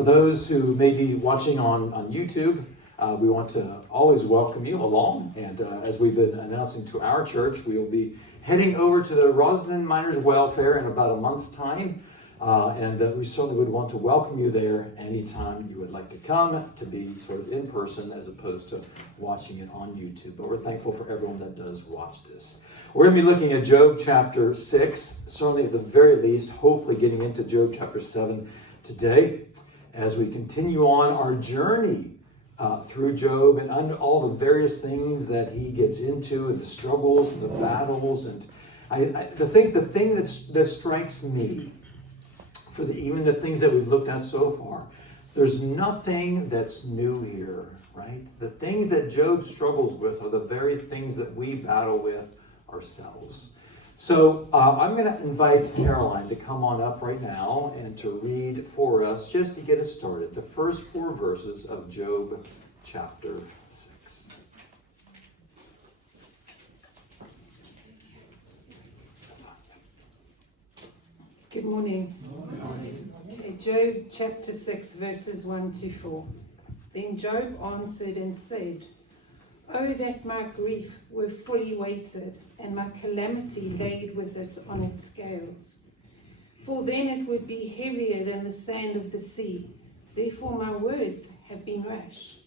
For those who may be watching on YouTube, we want to always welcome you along. And as we've been announcing to our church, we will be heading over to the Rosalind Miners Welfare in about a month's time. And we certainly would want to welcome you there anytime you would like to come, to be sort of in person as opposed to watching it on YouTube. But we're thankful for everyone that does watch this. We're going to be looking at Job chapter 6, certainly at the very least, hopefully getting into Job chapter 7 today, as we continue on our journey through Job and under all the various things that he gets into and the struggles and the battles. And I think the thing that strikes me, even the things that we've looked at so far, there's nothing that's new here, right? The things that Job struggles with are the very things that we battle with ourselves. So I'm going to invite Caroline to come on up right now and to read for us, just to get us started, the first 4 verses of Job chapter 6. Good morning. Okay, Job chapter 6 verses 1 to 4. Then Job answered and said, "Oh, that my grief were fully weighted, and my calamity laid with it on its scales. For then it would be heavier than the sand of the sea. Therefore my words have been rash.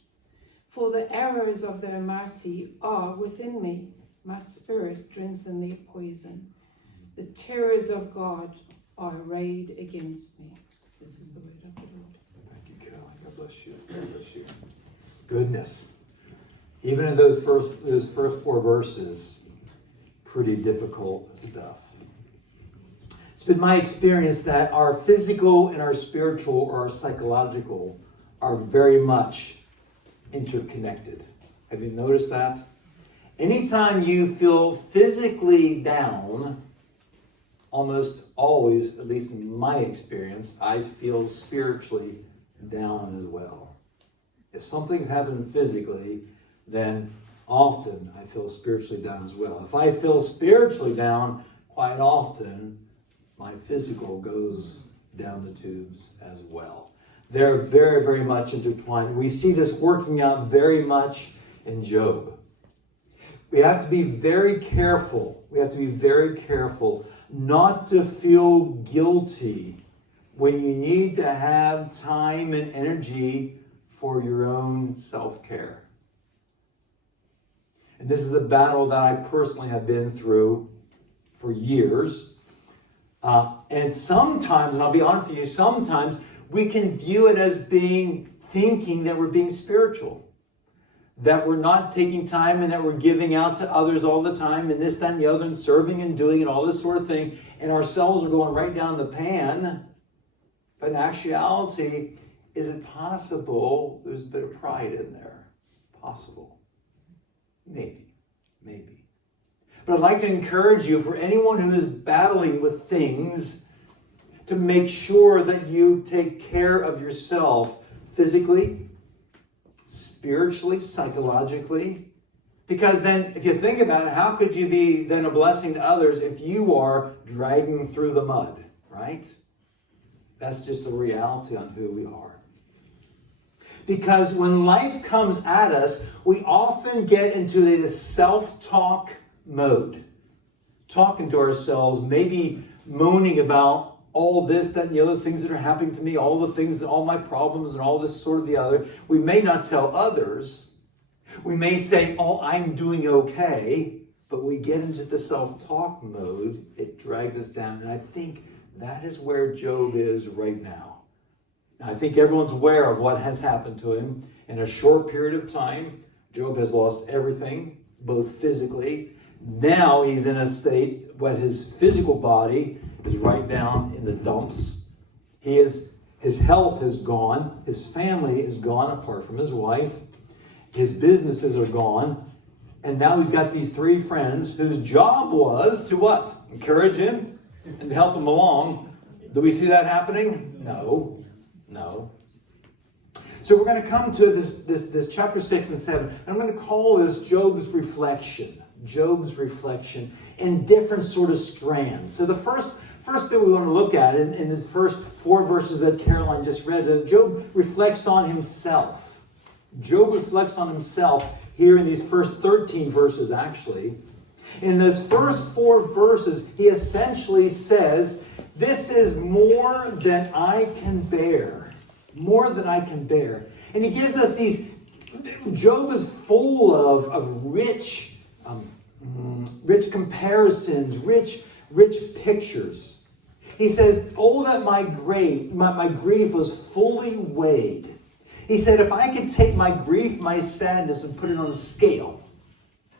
For the arrows of the Almighty are within me. My spirit drinks in their poison. The terrors of God are arrayed against me." This is the word of the Lord. Thank you, Caroline. God bless you. God bless you. Goodness. Even in those first 4 verses, pretty difficult stuff. It's been my experience that our physical and our spiritual or our psychological are very much interconnected. Have you noticed that? Anytime you feel physically down, almost always, at least in my experience, I feel spiritually down as well. If something's happened physically, then often I feel spiritually down as well. If I feel spiritually down, quite often my physical goes down the tubes as well. They're very, very much intertwined. We see this working out very much in Job. We have to be very careful. We have to be very careful not to feel guilty when you need to have time and energy for your own self-care. And this is a battle that I personally have been through for years. And sometimes, and I'll be honest with you, sometimes we can view it as thinking that we're being spiritual. That we're not taking time and that we're giving out to others all the time and this, that, and the other, and serving and doing and all this sort of thing. And ourselves are going right down the pan. But in actuality, is it possible there's a bit of pride in there? Possible. Maybe. But I'd like to encourage you, for anyone who is battling with things, to make sure that you take care of yourself physically, spiritually, psychologically. Because then, if you think about it, how could you be then a blessing to others if you are dragging through the mud, right? That's just a reality on who we are. Because when life comes at us, we often get into this self-talk mode. Talking to ourselves, maybe moaning about all this, that, and the other things that are happening to me, all the things, all my problems, and all this sort of the other. We may not tell others. We may say, "Oh, I'm doing okay," but we get into the self-talk mode. It drags us down. And I think that is where Job is right now. I think everyone's aware of what has happened to him. In a short period of time, Job has lost everything, both physically. Now he's in a state where his physical body is right down in the dumps. His health is gone. His family is gone, apart from his wife. His businesses are gone. And now he's got these 3 friends whose job was to what? Encourage him and to help him along. Do we see that happening? No. So we're going to come to this chapter 6 and 7. And I'm going to call this Job's reflection in different sort of strands. So the first First bit we want to look at in this first 4 verses that Caroline just read, Job reflects on himself. Job reflects on himself here in these first 13 verses, actually. In those first 4 verses, he essentially says, this is more than I can bear. More than I can bear. And he gives us these, Job is full of rich comparisons, rich pictures. He says, oh, that my grief was fully weighed. He said, if I could take my grief, my sadness, and put it on a scale,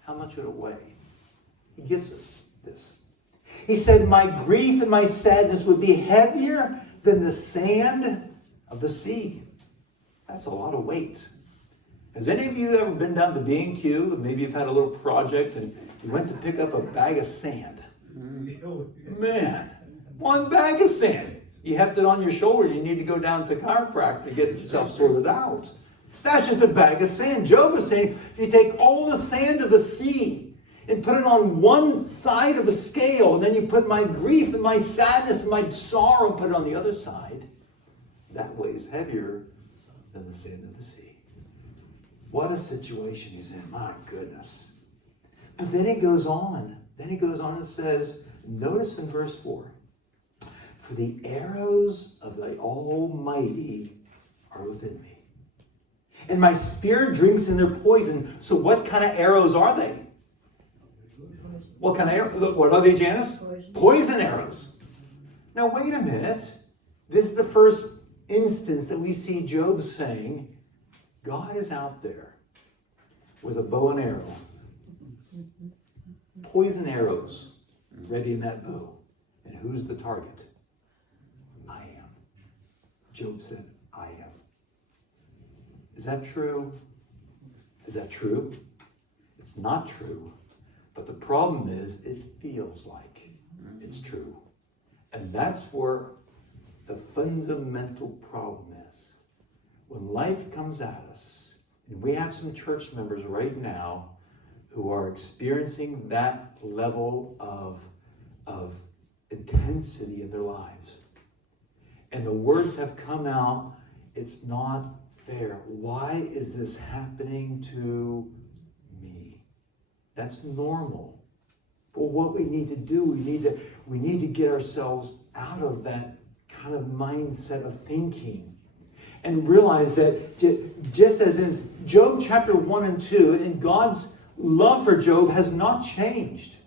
how much would it weigh? He gives us this. He said, my grief and my sadness would be heavier than the sand of the sea. That's a lot of weight. Has any of you ever been down to B&Q? Maybe you've had a little project and you went to pick up a bag of sand. Man, 1 bag of sand. You heft it on your shoulder. You need to go down to the chiropractor to get yourself sorted out. That's just a bag of sand. Job is saying, if you take all the sand of the sea and put it on one side of a scale, and then you put my grief and my sadness and my sorrow and put it on the other side, that weighs heavier than the sand of the sea. What a situation he's in. My goodness. But then he goes on. And says, notice in verse 4, for the arrows of the Almighty are within me, and my spirit drinks in their poison. So what kind of arrows are they? What kind of arrows? What are they, Janice? Poison arrows. Now wait a minute. This is the first instance that we see Job saying, God is out there with a bow and arrow. Poison arrows ready in that bow. And who's the target? I am. Job said, I am. Is that true? Is that true? It's not true. But the problem is, it feels like it's true. And that's where the fundamental problem is. When life comes at us, and we have some church members right now who are experiencing that level of intensity in their lives. And the words have come out, it's not fair. Why is this happening to me? That's normal. But what we need to do, we need to get ourselves out of that kind of mindset of thinking and realize that just as in Job chapter 1 and 2, and God's love for Job has not changed.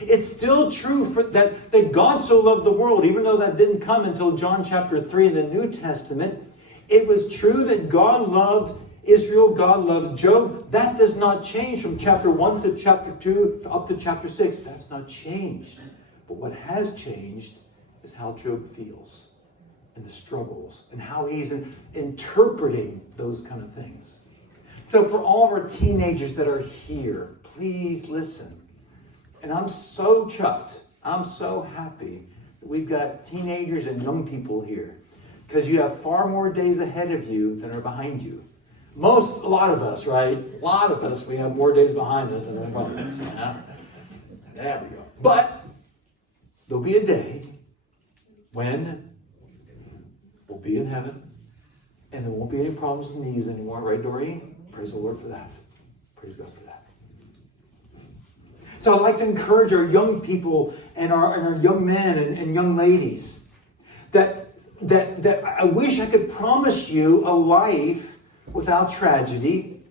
It's still true that God so loved the world, even though that didn't come until John chapter 3 in the New Testament. It was true that God loved Israel, God loved Job. That does not change from chapter 1 to chapter 2 up to chapter 6. That's not changed. But what has changed is how Job feels and the struggles and how he's interpreting those kind of things. So for all of our teenagers that are here, please listen. And I'm so chuffed. I'm so happy that we've got teenagers and young people here, because you have far more days ahead of you than are behind you. A lot of us, right? A lot of us, we have more days behind us than in front of us. Yeah? There we go. But there'll be a day when we'll be in heaven and there won't be any problems with knees anymore, right, Doreen? Praise the Lord for that. Praise God for that. So I'd like to encourage our young people and our young men and young ladies that I wish I could promise you a life without tragedy,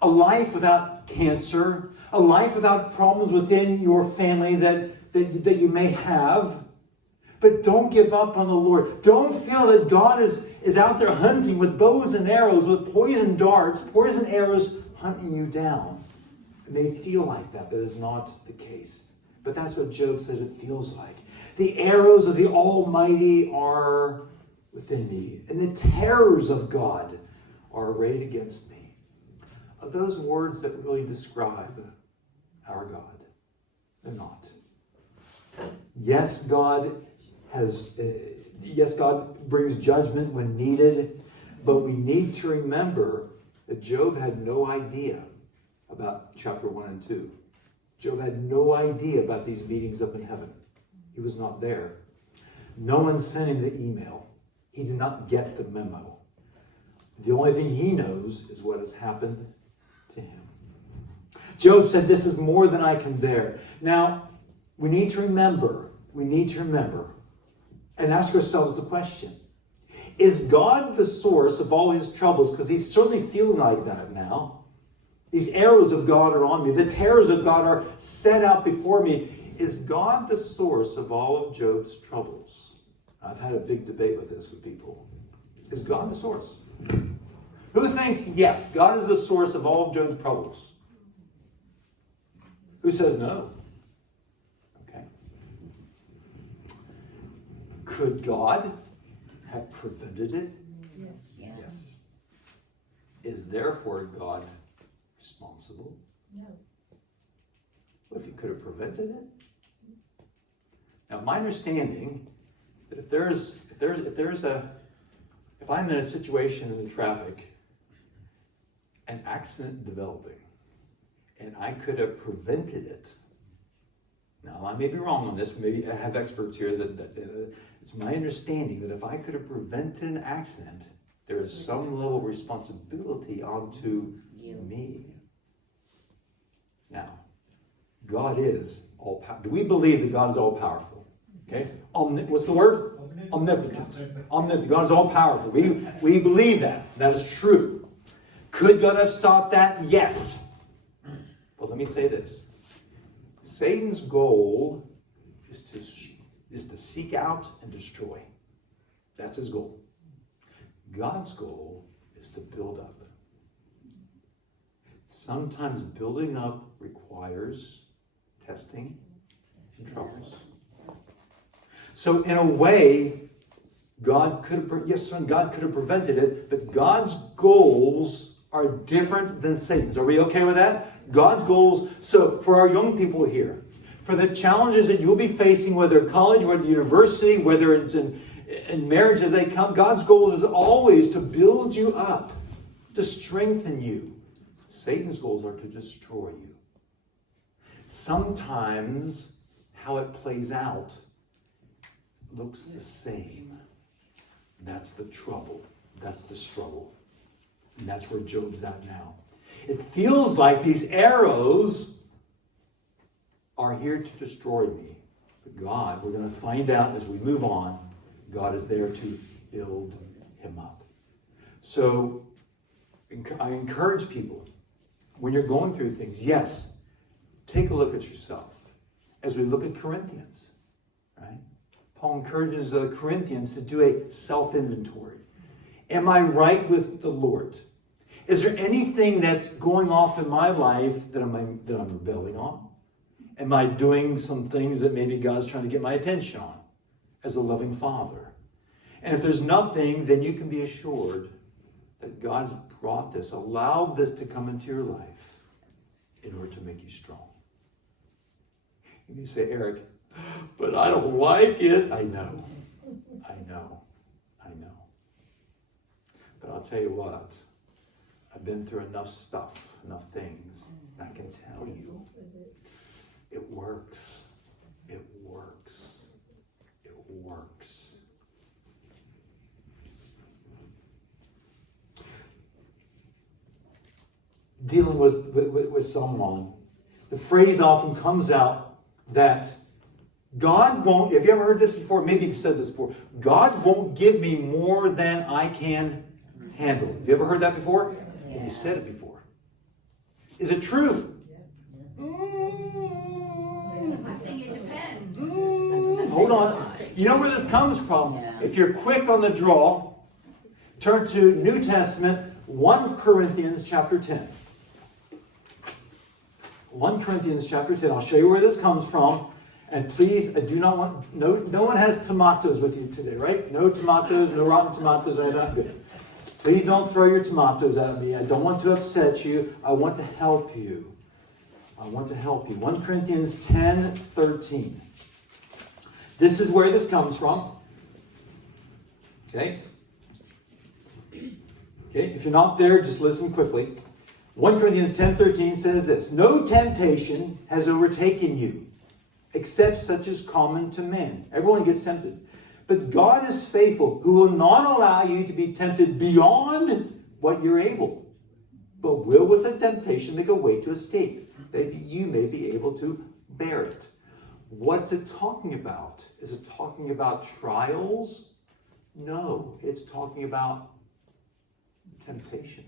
a life without cancer, a life without problems within your family that you may have. But don't give up on the Lord. Don't feel that God is out there hunting with bows and arrows, with poison darts, poison arrows hunting you down. It may feel like that, but it's not the case. But that's what Job said it feels like. The arrows of the Almighty are within me, and the terrors of God are arrayed against me. Are those words that really describe our God? They're not. Yes, God brings judgment when needed, but we need to remember that Job had no idea about chapter 1 and 2. Job had no idea about these meetings up in heaven. He was not there. No one sent him the email. He did not get the memo. The only thing he knows is what has happened to him. Job said, this is more than I can bear. Now, we need to remember, and ask ourselves the question, is God the source of all his troubles? Because he's certainly feeling like that now. These arrows of God are on me. The terrors of God are set out before me. Is God the source of all of Job's troubles? I've had a big debate with this with people. Is God the source? Who thinks, yes, God is the source of all of Job's troubles? Who says no? Okay. Could God have prevented it? Yes. Yes. Is therefore God responsible? No. Well, if he could have prevented it? Now, my understanding that if I'm in a situation in the traffic, an accident developing, and I could have prevented it. Now, I may be wrong on this. Maybe I have experts here that it's my understanding that if I could have prevented an accident, there is some level of responsibility onto me. Now, God is all powerful. Do we believe that God is all powerful? Okay. What's the word? Omnipotent. Omnipotent. God is all powerful. We believe that. That is true. Could God have stopped that? Yes. But let me say this. Satan's goal is to seek out and destroy. That's his goal. God's goal is to build up. Sometimes building up requires testing and troubles. So in a way, God could have prevented it, but God's goals are different than Satan's. Are we okay with that? God's goals. So for our young people here, for the challenges that you'll be facing, whether at college, whether at university, whether it's in marriage as they come, God's goal is always to build you up, to strengthen you. Satan's goals are to destroy you. Sometimes how it plays out looks the same. That's the trouble. That's the struggle. And that's where Job's at now. It feels like these arrows are here to destroy me. But God, we're going to find out as we move on, God is there to build him up. So I encourage people, when you're going through things, yes, take a look at yourself. As we look at Corinthians, right? Paul encourages the Corinthians to do a self-inventory. Am I right with the Lord? Is there anything that's going off in my life that I'm rebelling on? Am I doing some things that maybe God's trying to get my attention on as a loving Father? And if there's nothing, then you can be assured that God's brought this, allowed this to come into your life in order to make you strong. You say, Eric, but I don't like it. I know. But I'll tell you what, I've been through enough stuff, enough things, and I can tell you, it works. It works. It works. Dealing with someone, the phrase often comes out that God won't, have you ever heard this before? Maybe you've said this before. God won't give me more than I can handle. Have you ever heard that before? Yeah. Have you said it before? Is it true? I think it depends. Hold on. You know where this comes from? Yeah. If you're quick on the draw, turn to New Testament, 1 Corinthians chapter 10. 1 Corinthians chapter 10. I'll show you where this comes from. And please, I do not want, no one has tomatoes with you today, right? No tomatoes, no rotten tomatoes, or anything. Good. Please don't throw your tomatoes at me. I don't want to upset you. I want to help you. 1 Corinthians 10:13. This is where this comes from. Okay? If you're not there, just listen quickly. 1 Corinthians 10:13 says this: no temptation has overtaken you, except such as common to men. Everyone gets tempted. But God is faithful, who will not allow you to be tempted beyond what you're able, but will with the temptation make a way to escape, that you may be able to bear it. What's it talking about? Is it talking about trials? No, it's talking about temptation.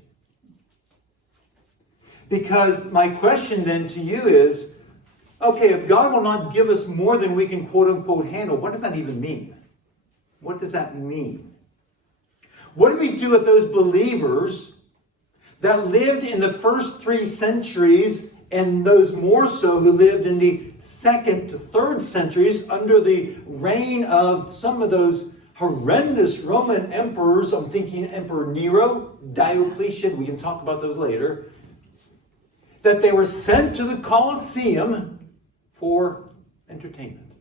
Because my question then to you is, okay, if God will not give us more than we can quote unquote handle, what does that even mean? What does that mean? What do we do with those believers that lived in the first 3 centuries, and those more so who lived in the 2nd to 3rd centuries under the reign of some of those horrendous Roman emperors? I'm thinking Emperor Nero, Diocletian, we can talk about those later. That they were sent to the Colosseum for entertainment,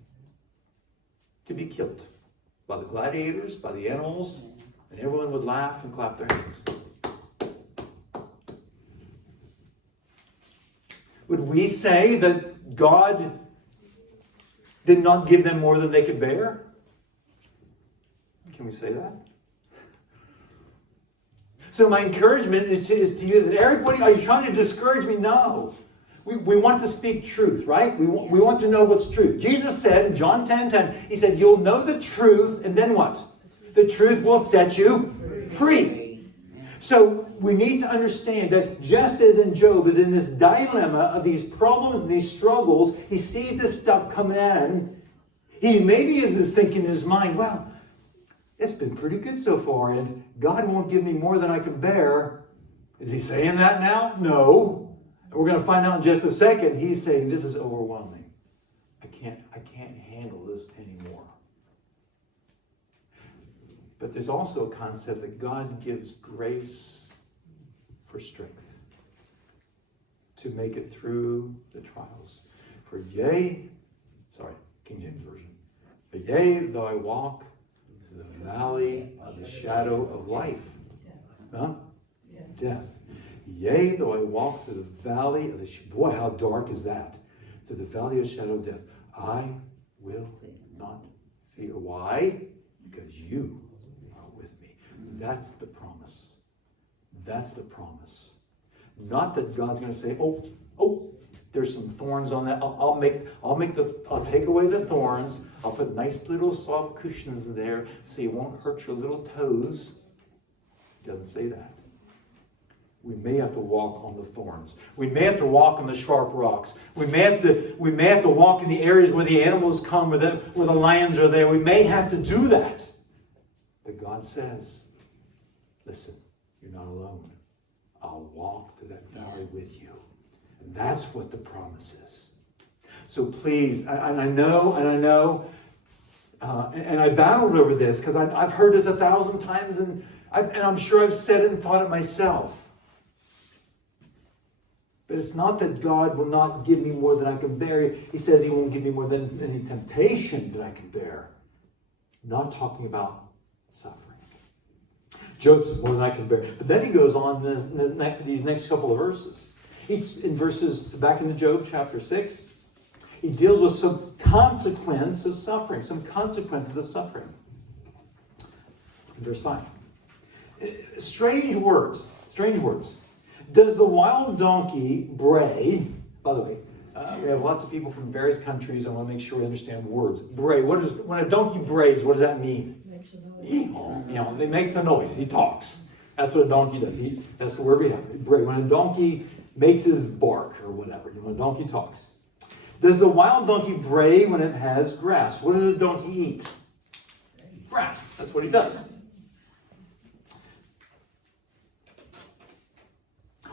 to be killed by the gladiators, by the animals, and everyone would laugh and clap their hands. Would we say that God did not give them more than they could bear? Can we say that? So my encouragement is to you that, Eric, are you trying to discourage me? No. We want to speak truth, right? We want to know what's truth. Jesus said in John 10:10, he said, you'll know the truth, and then what? The truth will set you free. So we need to understand that just as in Job is in this dilemma of these problems and these struggles, he sees this stuff coming at him. He maybe is thinking in his mind, well, it's been pretty good so far, and God won't give me more than I can bear. Is he saying that now? No. We're going to find out in just a second. He's saying this is overwhelming. I can't handle this anymore. But there's also a concept that God gives grace for strength to make it through the trials. For King James Version. For yea, though I walk through the valley of the shadow of life. Huh? Death. Yea, though I walk through the valley of the boy, how dark is that? Through the valley of the shadow of death, I will not fear. Why? Because you are with me. That's the promise. That's the promise. Not that God's going to say, oh, there's some thorns on that. I'll take away the thorns. I'll put nice little soft cushions there so you won't hurt your little toes. It doesn't say that. We may have to walk on the thorns. We may have to walk on the sharp rocks. We may have to walk in the areas where the animals come, where the lions are there. We may have to do that. But God says, listen, you're not alone. I'll walk through that valley with you. And that's what the promise is. So please, and I know, and I battled over this because I've heard this 1,000 times, and I'm sure I've said it and thought it myself. But it's not that God will not give me more than I can bear. He says he won't give me more than any temptation that I can bear. Not talking about suffering. Job says more than I can bear. But then he goes on in these next couple of verses. In verses back into Job chapter 6, he deals with some consequence of suffering. Some consequences of suffering. In verse 5. Strange words. Does the wild donkey bray? By the way, we have lots of people from various countries. I want to make sure we understand words. Bray. When a donkey brays, what does that mean? Makes a noise. It makes the noise. He talks. That's what a donkey does. That's the word we have. Bray. When a donkey makes his bark or whatever, a donkey talks. Does the wild donkey bray when it has grass? What does a donkey eat? Grass. That's what he does.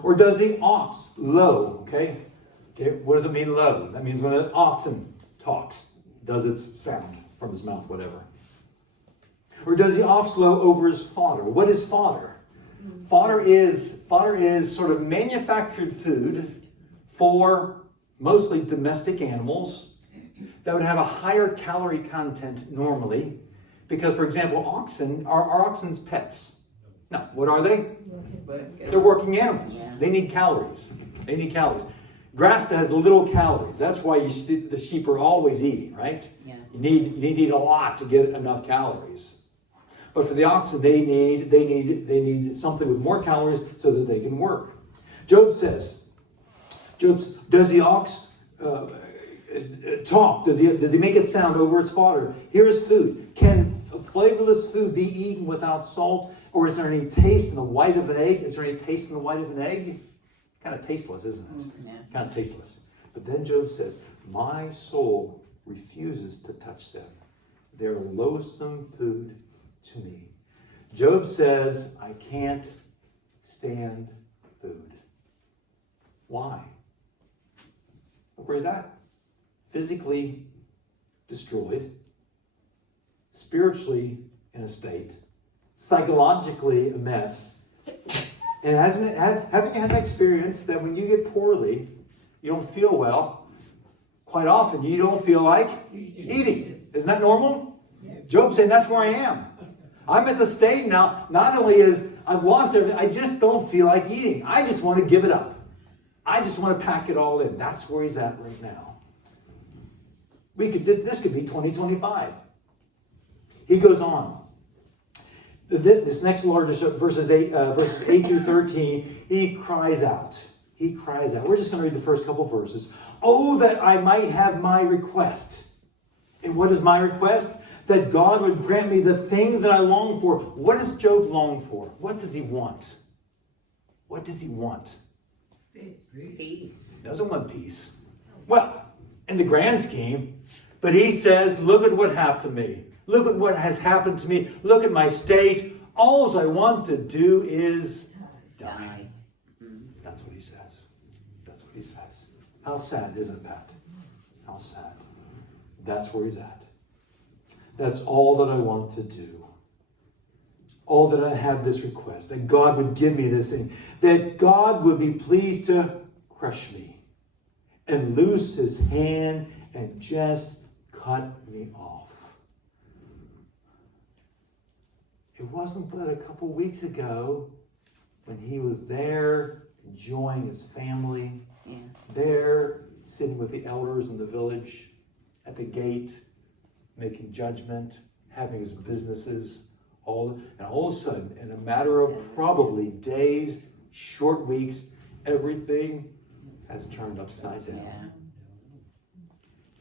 Or does the ox low? Okay, what does it mean low? That means when an oxen talks, does its sound from his mouth, whatever. Or does the ox low over his fodder? What is fodder? Fodder is sort of manufactured food for mostly domestic animals that would have a higher calorie content normally. Because, for example, oxen are oxen's pets. Now, what are they? They're working animals. They need calories. Grass that has little calories. That's why the sheep are always eating, right? Yeah. You need to eat a lot to get enough calories. But for the oxen, they need something with more calories so that they can work. Job says, does the ox talk? Does he make it sound over its fodder? Here is food. Can flavorless food be eaten without salt? Or is there any taste in the white of an egg? Is there any taste in the white of an egg? Kind of tasteless, isn't it? Yeah. Kind of tasteless. But then Job says, my soul refuses to touch them. They're loathsome food to me. Job says, I can't stand food. Why? Look where he's at. Physically destroyed, spiritually in a state, psychologically a mess. And having had that experience that when you get poorly, you don't feel well, quite often you don't feel like eating. Isn't that normal? Job's saying that's where I am. I'm at the state now, not only is I've lost everything, I just don't feel like eating. I just want to give it up. I just want to pack it all in. That's where he's at right now. This could be 2025. He goes on. This next largest verses 8 through 13, he cries out. He cries out. We're just going to read the first couple verses. Oh, that I might have my request. And what is my request? That God would grant me the thing that I long for. What does Job long for? What does he want? What does he want? Peace. He doesn't want peace. Well, in the grand scheme, but he says, look at what happened to me. Look at what has happened to me. Look at my state. All I want to do is die. That's what he says. That's what he says. How sad, isn't it, Pat? How sad. That's where he's at. That's all that I want to do. All that I have this request. That God would give me this thing. That God would be pleased to crush me. And loose his hand and just cut me off. It wasn't but a couple weeks ago when he was there enjoying his family. Yeah. There sitting with the elders in the village at the gate, making judgment, having his businesses, and all of a sudden, in a matter of probably days, short weeks, everything has turned upside down.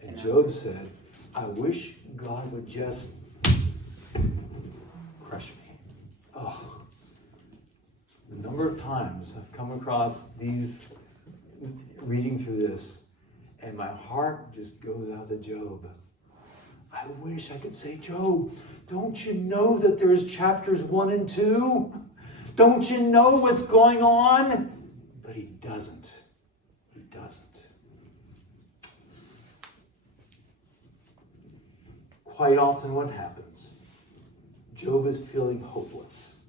Yeah. And Job said, I wish God would just crush me. Oh, the number of times I've come across these, reading through this, and my heart just goes out to Job. I wish I could say, Job, don't you know that there is chapters 1 and 2? Don't you know what's going on? But he doesn't. He doesn't. Quite often what happens? Job is feeling hopeless.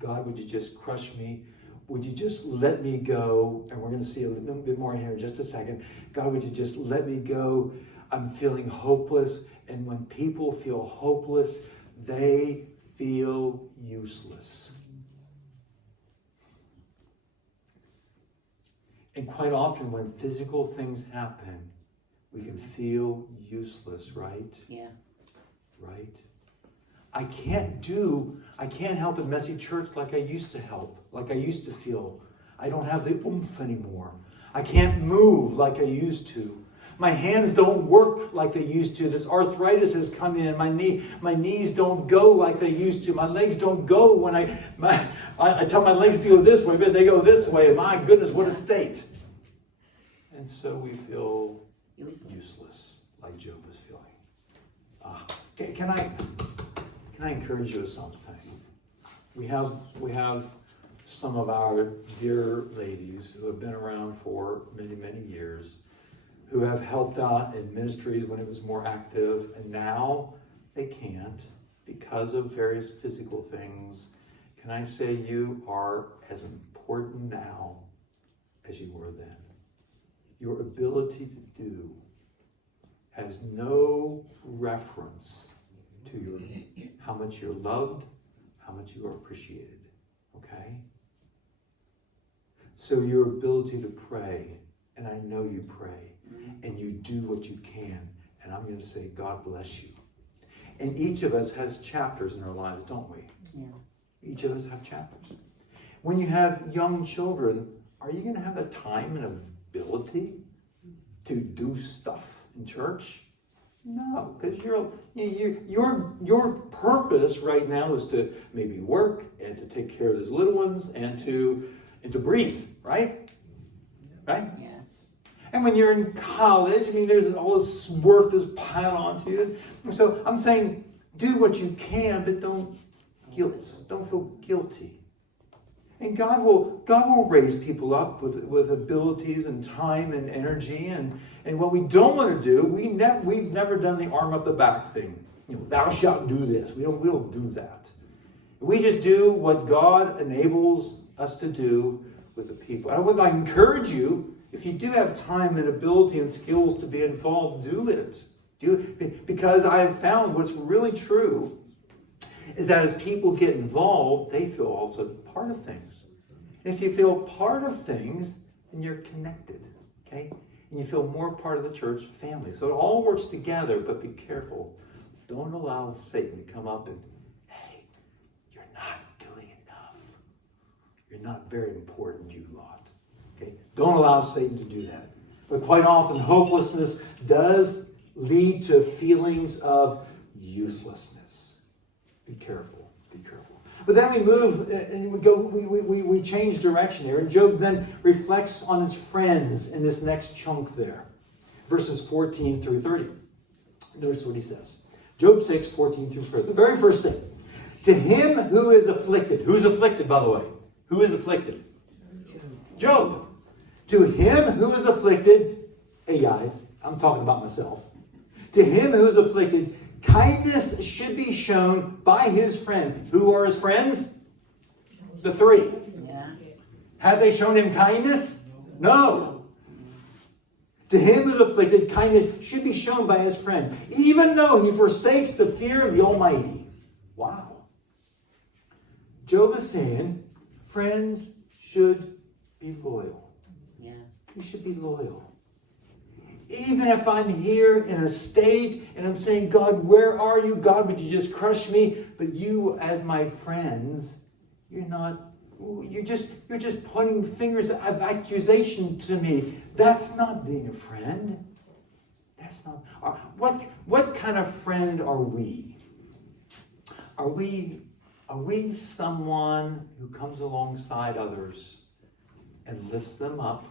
God, would you just crush me? Would you just let me go? And we're going to see a little bit more here in just a second. God, would you just let me go? I'm feeling hopeless. And when people feel hopeless, they feel useless. And quite often when physical things happen, we can feel useless, right? Yeah. Right? I can't help a messy church like I used to help, like I used to feel. I don't have the oomph anymore. I can't move like I used to. My hands don't work like they used to. This arthritis has come in. My knees don't go like they used to. My legs don't go when I tell my legs to go this way, but they go this way. My goodness, what a state. And so we feel useless, like Job was feeling. Can I encourage you with something? We have some of our dear ladies who have been around for many, many years, who have helped out in ministries when it was more active, and now they can't because of various physical things. Can I say you are as important now as you were then? Your ability to do has no reference to how much you're loved, how much you are appreciated. Okay? So your ability to pray, and I know you pray, and you do what you can, and I'm going to say, God bless you. And each of us has chapters in our lives, don't we? Yeah. Each of us have chapters. When you have young children, are you going to have the time and ability to do stuff in church? No, because your purpose right now is to maybe work and to take care of those little ones and to breathe, right? Right? Yeah. And when you're in college, I mean, there's all this work that's piled onto you. And so I'm saying, do what you can, but don't feel guilty. And God will raise people up with abilities and time and energy. And what we don't want to do, we've never done the arm up the back thing. Thou shalt do this. We don't do that. We just do what God enables us to do with the people. I would encourage you, if you do have time and ability and skills to be involved, do it. Because I have found what's really true is that as people get involved, they feel also part of things. And if you feel part of things, then you're connected, okay? And you feel more part of the church family. So it all works together, but be careful. Don't allow Satan to come up and, hey, you're not doing enough. You're not very important, you lot. Okay? Don't allow Satan to do that. But quite often, hopelessness does lead to feelings of uselessness. Be careful. Be careful. But then we move and we change direction here. And Job then reflects on his friends in this next chunk there. Verses 14 through 30. Notice what he says. Job 6, 14 through 30. The very first thing. To him who is afflicted. Who's afflicted, by the way? Who is afflicted? Job. To him who is afflicted. Hey guys, I'm talking about myself. To him who is afflicted, kindness should be shown by his friend. Who are his friends? The three. Yeah. Have they shown him kindness? No. To him who is afflicted, kindness should be shown by his friend, even though he forsakes the fear of the Almighty. Wow. Job is saying, friends should be loyal. Yeah. You should be loyal. Even if I'm here in a state and I'm saying, God, where are you? God, would you just crush me? But you, as my friends, you're just pointing fingers of accusation to me. That's not being a friend. That's not. What kind of friend are we? Are we someone who comes alongside others and lifts them up?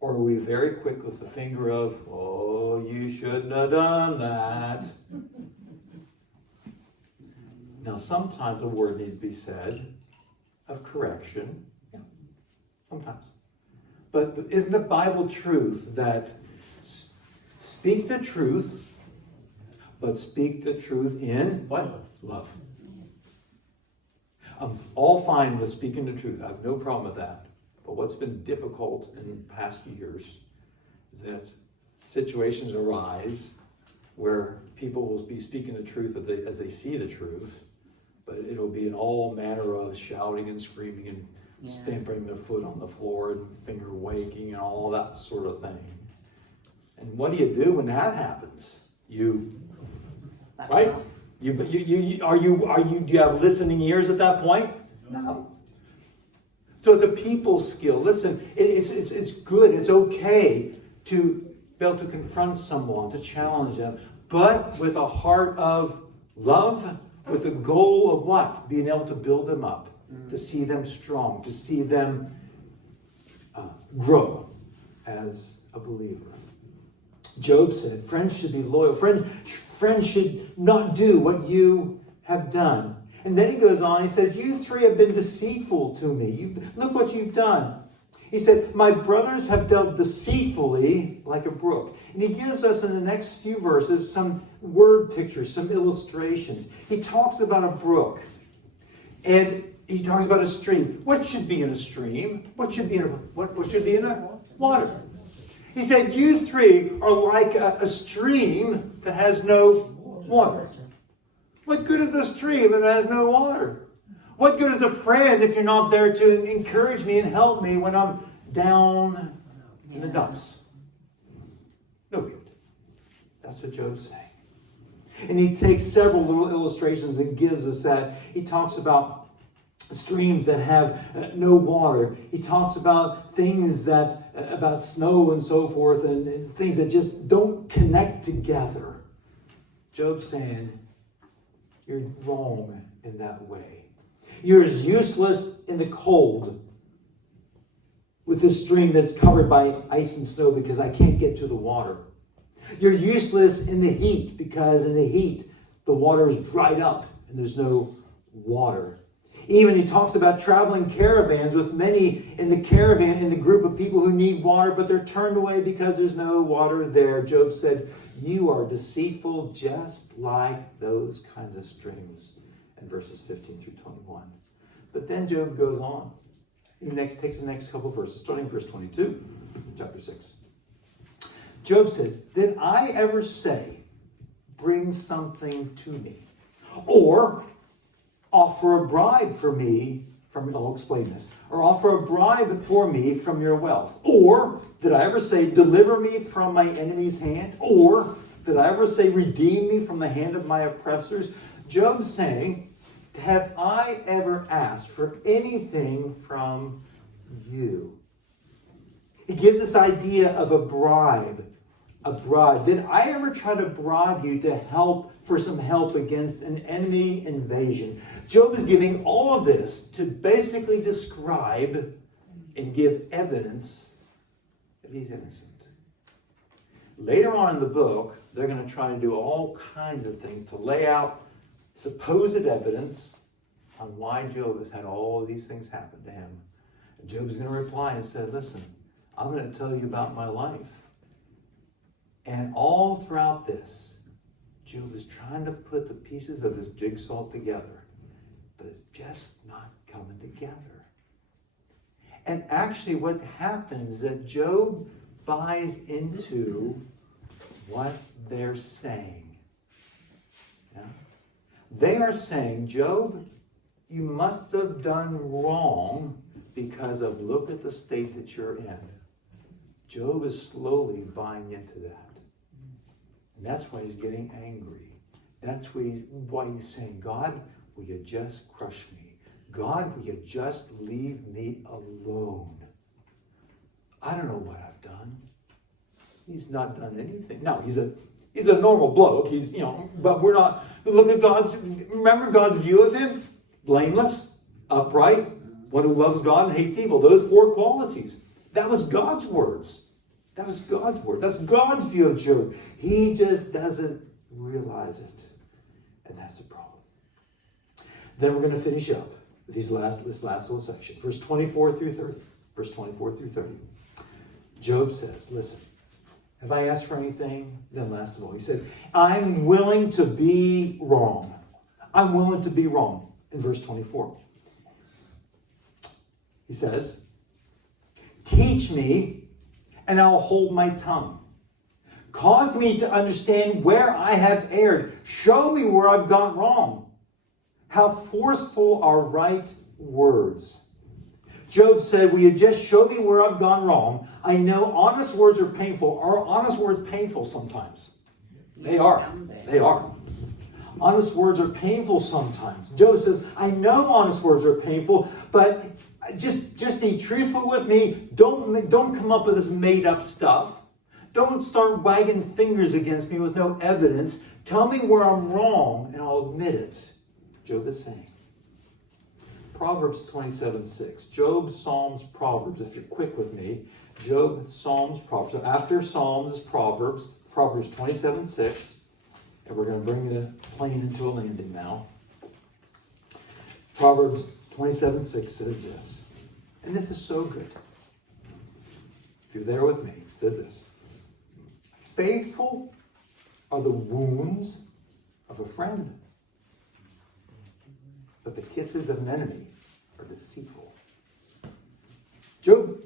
Or are we very quick with the finger of, oh, you shouldn't have done that? Now, sometimes a word needs to be said of correction. Yeah, sometimes. But isn't the Bible truth that speak the truth, but speak the truth in what? Love. I'm all fine with speaking the truth. I have no problem with that. But what's been difficult in past years is that situations arise where people will be speaking the truth as they see the truth, but it'll be in all manner of shouting and screaming and stamping their foot on the floor and finger wagging and all that sort of thing. And what do you do when that happens? Right? Do you have listening ears at that point? No. So it's a people skill. Listen, it's good. It's okay to be able to confront someone, to challenge them, but with a heart of love, with a goal of what? Being able to build them up, to see them strong, to see them grow as a believer. Job said, friends should be loyal. Friends should not do what you have done. And then he goes on, he says, you three have been deceitful to me. Look what you've done. He said, my brothers have dealt deceitfully like a brook. And he gives us in the next few verses some word pictures, some illustrations. He talks about a brook. And he talks about a stream. What should be in a stream? What should be in a water? He said, you three are like a stream that has no water. What good is a stream if it has no water? What good is a friend if you're not there to encourage me and help me when I'm down in the dumps. No gift. That's what Job's saying. And he takes several little illustrations and gives us that. He talks about streams that have no water. He talks about things about snow and so forth, and things that just don't connect together. Job's saying, you're wrong in that way. You're as useless in the cold with this stream that's covered by ice and snow because I can't get to the water. You're useless in the heat because in the heat the water is dried up and there's no water. Even he talks about traveling caravans with many in the group of people who need water, but they're turned away because there's no water there. Job said, you are deceitful just like those kinds of streams, in verses 15 through 21. But then Job goes on. He takes the next couple of verses, starting verse 22, chapter 6. Job said, did I ever say, bring something to me? Or offer a bribe for me from, I'll explain this. Or offer a bribe for me from your wealth. Or did I ever say, deliver me from my enemy's hand? Or did I ever say, redeem me from the hand of my oppressors? Job's saying, have I ever asked for anything from you? He gives this idea of a bribe. A bribe. Did I ever try to bribe you to for some help against an enemy invasion? Job is giving all of this to basically describe and give evidence that he's innocent. Later on in the book, they're going to try to do all kinds of things to lay out supposed evidence on why Job has had all of these things happen to him. And Job is going to reply and say, listen, I'm going to tell you about my life. And all throughout this, Job is trying to put the pieces of this jigsaw together, but it's just not coming together. And actually what happens is that Job buys into what they're saying. Yeah? They are saying, Job, you must have done wrong because of look at the state that you're in. Job is slowly buying into that. And that's why he's getting angry. That's why he's saying, God, will you just crush me? God, will you just leave me alone? I don't know what I've done. He's not done anything. No, he's a normal bloke. But we're not. Look at remember God's view of him? Blameless, upright, one who loves God and hates evil. Those 4 qualities. That was God's words. That was God's word. That's God's view of Job. He just doesn't realize it. And that's the problem. Then we're going to finish up with this last little section. Verse 24 through 30. Verse 24 through 30. Job says, listen, have I asked for anything? Then last of all, he said, I'm willing to be wrong. I'm willing to be wrong. In verse 24. He says, teach me and I'll hold my tongue. Cause me to understand where I have erred. Show me where I've gone wrong. How forceful are right words. Job said, will you just show me where I've gone wrong? I know honest words are painful. Are honest words painful sometimes? They are. They are. Honest words are painful sometimes. Job says, I know honest words are painful, but just be truthful with me. Don't come up with this made up stuff. Don't start wagging fingers against me with no evidence. Tell me where I'm wrong and I'll admit it. Job is saying. Proverbs 27:6. Job, Psalms, Proverbs. If you're quick with me. Job, Psalms, Proverbs. So after Psalms is Proverbs. Proverbs 27:6. And we're going to bring the plane into a landing now. Proverbs 27:6 says this. And this is so good. If you're there with me, it says this. Faithful are the wounds of a friend, but the kisses of an enemy are deceitful. Job,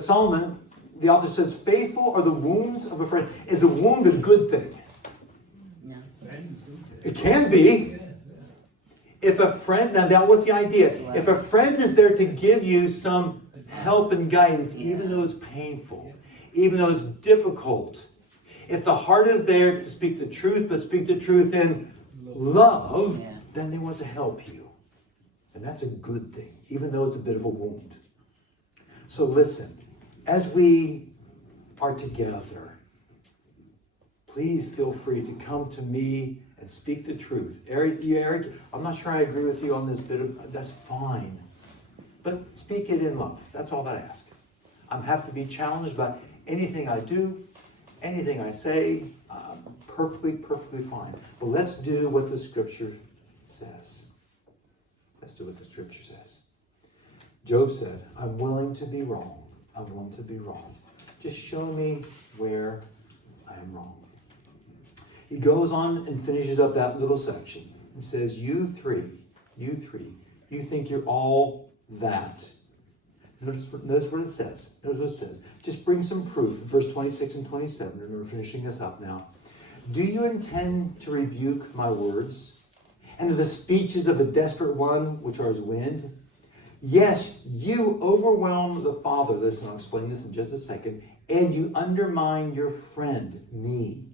Solomon, the author says, faithful are the wounds of a friend. Is a wound a good thing? No. It can be. If a friend, now what's the idea? If a friend is there to give you some help and guidance, even though it's painful, even though it's difficult. If the heart is there to speak the truth, but speak the truth in love, then they want to help you. And that's a good thing, even though it's a bit of a wound. So listen, as we are together, please feel free to come to me and speak the truth. Eric, I'm not sure I agree with you on this bit. That's fine. But speak it in love. That's all that I ask. I'm happy to be challenged by anything I do, anything I say. Perfectly fine. But let's do what the Scripture says. Let's do what the Scripture says. Job said, I'm willing to be wrong. I'm willing to be wrong. Just show me where I am wrong. He goes on and finishes up that little section and says, you three, you think you're all that. Notice what it says. Notice what it says. Just bring some proof in verse 26 and 27, and we're finishing this up now. Do you intend to rebuke my words and the speeches of a desperate one, which are as wind? Yes, you overwhelm the Father. Listen, I'll explain this in just a second. And you undermine your friend, me.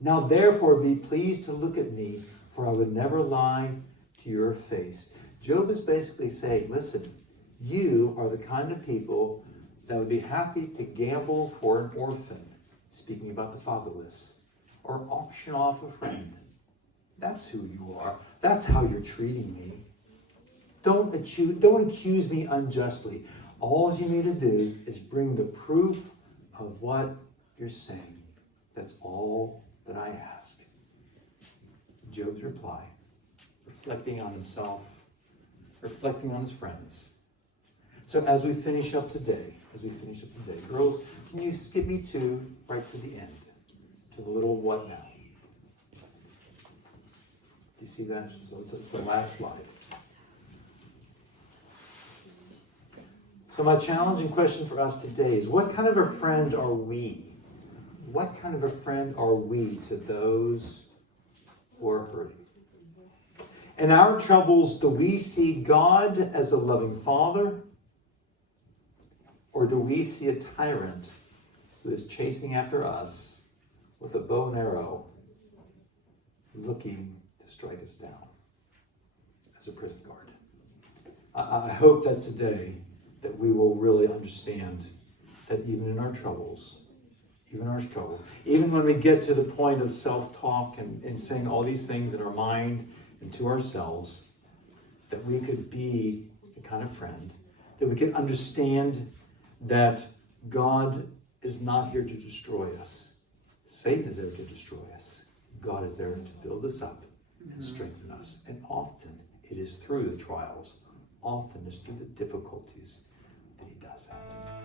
Now therefore be pleased to look at me, for I would never lie to your face. Job is basically saying, listen, you are the kind of people that would be happy to gamble for an orphan, speaking about the fatherless, or auction off a friend. That's who you are. That's how you're treating me. Don't accuse me unjustly. All you need to do is bring the proof of what you're saying. That's all that I ask. Job's reply, reflecting on himself, reflecting on his friends. So as we finish up today, girls, can you skip me right to the end, to the little what now? Do you see that? So it's the last slide. So my challenging question for us today is, what kind of a friend are we? What kind of a friend are we to those who are hurting? In our troubles, do we see God as a loving Father? Or do we see a tyrant who is chasing after us with a bow and arrow, looking to strike us down as a prison guard? I hope that today that we will really understand that even in our troubles, even when we get to the point of self-talk and saying all these things in our mind and to ourselves, that we could be the kind of friend, that we could understand that God is not here to destroy us. Satan is there to destroy us. God is there to build us up and strengthen us. And often it is through the trials, often it's through the difficulties that he does that.